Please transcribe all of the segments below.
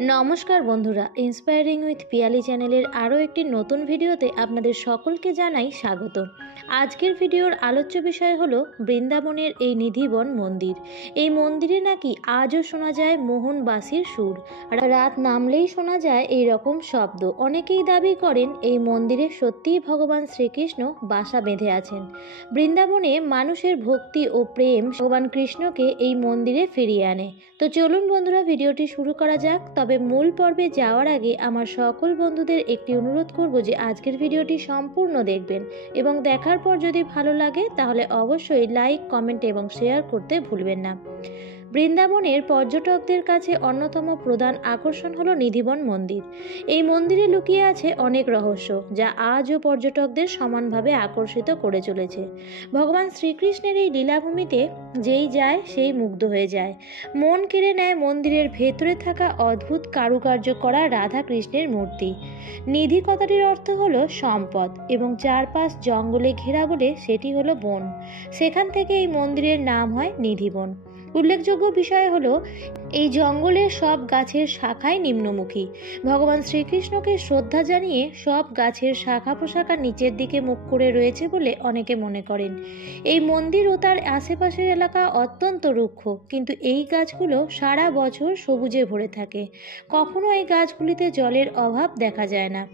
নমস্কার বন্ধুরা, inspiring with Piyali চ্যানেলের আরও একটি নতুন ভিডিওতে আপনাদের সকলকে জানাই স্বাগত। আজকের ভিডিওর আলোচ্য বিষয় হলো বৃন্দাবনের এই নিধিবন মন্দির। এই মন্দিরে নাকি আজও শোনা যায় মোহনবাসীর সুর, রাত নামলেই শোনা যায় এই রকম শব্দ। অনেকেই দাবি করেন এই মন্দিরে সত্যিই ভগবান শ্রীকৃষ্ণ বাসা বেঁধে আছেন। বৃন্দাবনে মানুষের ভক্তি ও প্রেম ভগবান কৃষ্ণকে এই মন্দিরে ফিরিয়ে আনে। তো চলুন বন্ধুরা, ভিডিওটি শুরু করা যাক। তবে মূল পর্বে যাওয়ার আগে আমার সকল বন্ধুদের একটি অনুরোধ করব যে আজকের ভিডিওটি সম্পূর্ণ দেখবেন এবং দেখার পর যদি ভালো লাগে তাহলে অবশ্যই লাইক, কমেন্ট এবং শেয়ার করতে ভুলবেন না। বৃন্দাবনের পর্যটকদের কাছে অন্যতম প্রধান আকর্ষণ হলো নিধিবন মন্দির। এই মন্দিরে লুকিয়ে আছে অনেক রহস্য, যা আজও পর্যটকদের সমানভাবে আকর্ষিত করে চলেছে। ভগবান শ্রীকৃষ্ণের এই লীলাভূমিতে যেই যায় সেই মুগ্ধ হয়ে যায়। মন কেড়ে নেয় মন্দিরের ভেতরে থাকা অদ্ভুত কারুকার্য করা রাধা কৃষ্ণের মূর্তি। নিধি কথাটির অর্থ হলো সম্পদ এবং চারপাশ জঙ্গলে ঘেরা বলে সেটি হলো বন। সেখান থেকে এই মন্দিরের নাম হয় নিধিবন। উল্লেখযোগ্য বিষয় হলো এই জঙ্গলের সব গাছের শাখায় নিম্নমুখী। ভগবান শ্রীকৃষ্ণকে শ্রদ্ধা জানিয়ে সব গাছের শাখা প্রশাখা নিচের দিকে মুখ করে রয়েছে বলে অনেকে মনে করেন। এই মন্দির ও তার আশেপাশের এলাকা অত্যন্ত রুক্ষ, কিন্তু এই গাছগুলো সারা বছর সবুজে ভরে থাকে। কখনো এই গাছগুলিতে জলের অভাব দেখা যায় না।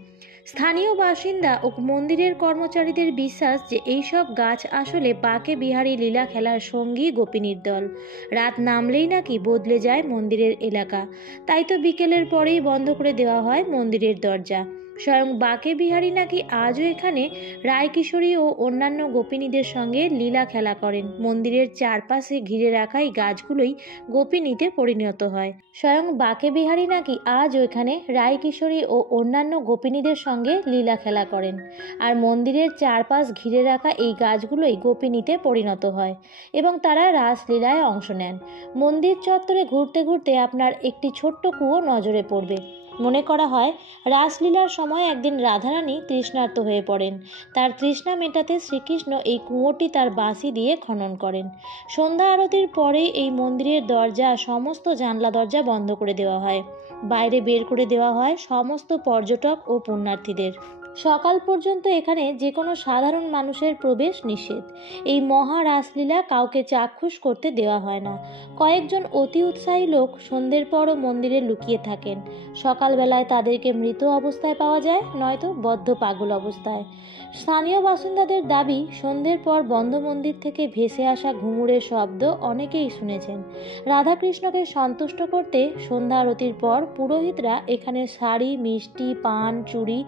স্থানীয় বাসিন্দা ও মন্দিরের কর্মচারীদের বিশ্বাস যে এইসব গাছ আসলে বাঁকে বিহারী লীলা খেলার সঙ্গী গোপিনীর দল। রাত নামলেই নাকি বদলে যায় মন্দিরের এলাকা, তাই তো বিকেলের পরেই বন্ধ করে দেওয়া হয় মন্দিরের দরজা। স্বয়ং বাঁকে বিহারী নাকি আজও এখানে রায়কিশোরী ও অন্যান্য গোপিনীদের সঙ্গে লীলা খেলা করেন। মন্দিরের চারপাশে ঘিরে রাখা এই গাছগুলোই গোপিনীতে পরিণত হয়। স্বয়ং বাঁকে বিহারী নাকি আজও এখানে রায়কিশোরী ও অন্যান্য গোপিনীদের সঙ্গে লীলা খেলা করেন, আর মন্দিরের চারপাশ ঘিরে রাখা এই গাছগুলোই গোপিনীতে পরিণত হয় এবং তারা রাসলীলায় অংশ নেন। মন্দির চত্বরে ঘুরতে ঘুরতে আপনার একটি ছোট্ট কুয়ো নজরে পড়বে। মনে করা হয় রাসলীলার সময় একদিন রাধারানী তৃষ্ণার্ত হয়ে পড়েন। তার তৃষ্ণা মেটাতে শ্রীকৃষ্ণ এই কুয়োটি তার বাঁশি দিয়ে খনন করেন। সন্ধ্যা আরতির পরে এই মন্দিরের দরজা, সমস্ত জানলা দরজা বন্ধ করে দেওয়া হয়। বাইরে বের করে দেওয়া হয় সমস্ত পর্যটক ও পুণ্যার্থীদের। সকাল পর্যন্ত এখানে যে কোনো সাধারণ মানুষের প্রবেশ নিষেধ। এই মহা রাসলীলা কাউকে চাক্ষুষ করতে দেওয়া হয় না। কয়েকজন অতি উৎসাহী লোক সন্ধ্যের পরও মন্দিরে লুকিয়ে থাকেন। সকালবেলায় তাদেরকে মৃত অবস্থায় পাওয়া যায়, নয়তো বদ্ধ পাগল অবস্থায়। স্থানীয় বাসিন্দাদের দাবি, সন্ধ্যের পর বন্ধ মন্দির থেকে ভেসে আসা ঘুঙুরের শব্দ অনেকেই শুনেছেন। রাধাকৃষ্ণকে সন্তুষ্ট করতে সন্ধ্যা আরতির পর পুরোহিতরা এখানে শাড়ি, মিষ্টি, পান, চুড়ি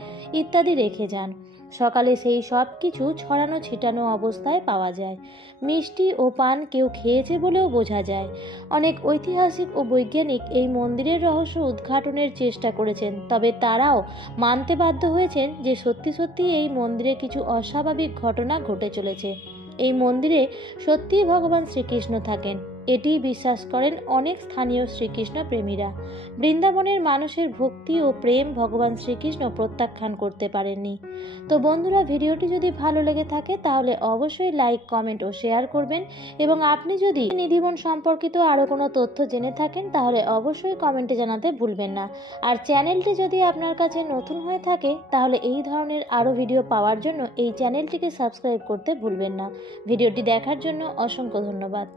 ইত্যাদি রেখে যান। সকালে সেই সব কিছু ছড়ানো ছিটানো অবস্থায় পাওয়া যায়। মিষ্টি ও পান কেউ খেয়েছে বলেও বোঝা যায়। অনেক ঐতিহাসিক ও বৈজ্ঞানিক এই মন্দিরের রহস্য উদ্ঘাটনের চেষ্টা করেছেন, তবে তারাও মানতে বাধ্য হয়েছেন যে সত্যি সত্যি এই মন্দিরে কিছু অস্বাভাবিক ঘটনা ঘটে চলেছে। এই মন্দিরে সত্যিই ভগবান শ্রীকৃষ্ণ থাকেন, এটি বিশ্বাস করেন অনেক স্থানীয় শ্রীকৃষ্ণ প্রেমীরা। বৃন্দাবনের মানুষের ভক্তি ও প্রেম ভগবান শ্রীকৃষ্ণ প্রত্যাখ্যান করতে পারেননি। তো বন্ধুরা, ভিডিওটি যদি ভালো লেগে থাকে তাহলে অবশ্যই লাইক, কমেন্ট ও শেয়ার করবেন এবং আপনি যদি নিধিবন সম্পর্কিত আরও কোনো তথ্য জেনে থাকেন তাহলে অবশ্যই কমেন্টে জানাতে ভুলবেন না। আর চ্যানেলটি যদি আপনার কাছে নতুন হয়ে থাকে তাহলে এই ধরনের আরও ভিডিও পাওয়ার জন্য এই চ্যানেলটিকে সাবস্ক্রাইব করতে ভুলবেন না। ভিডিওটি দেখার জন্য অসংখ্য ধন্যবাদ।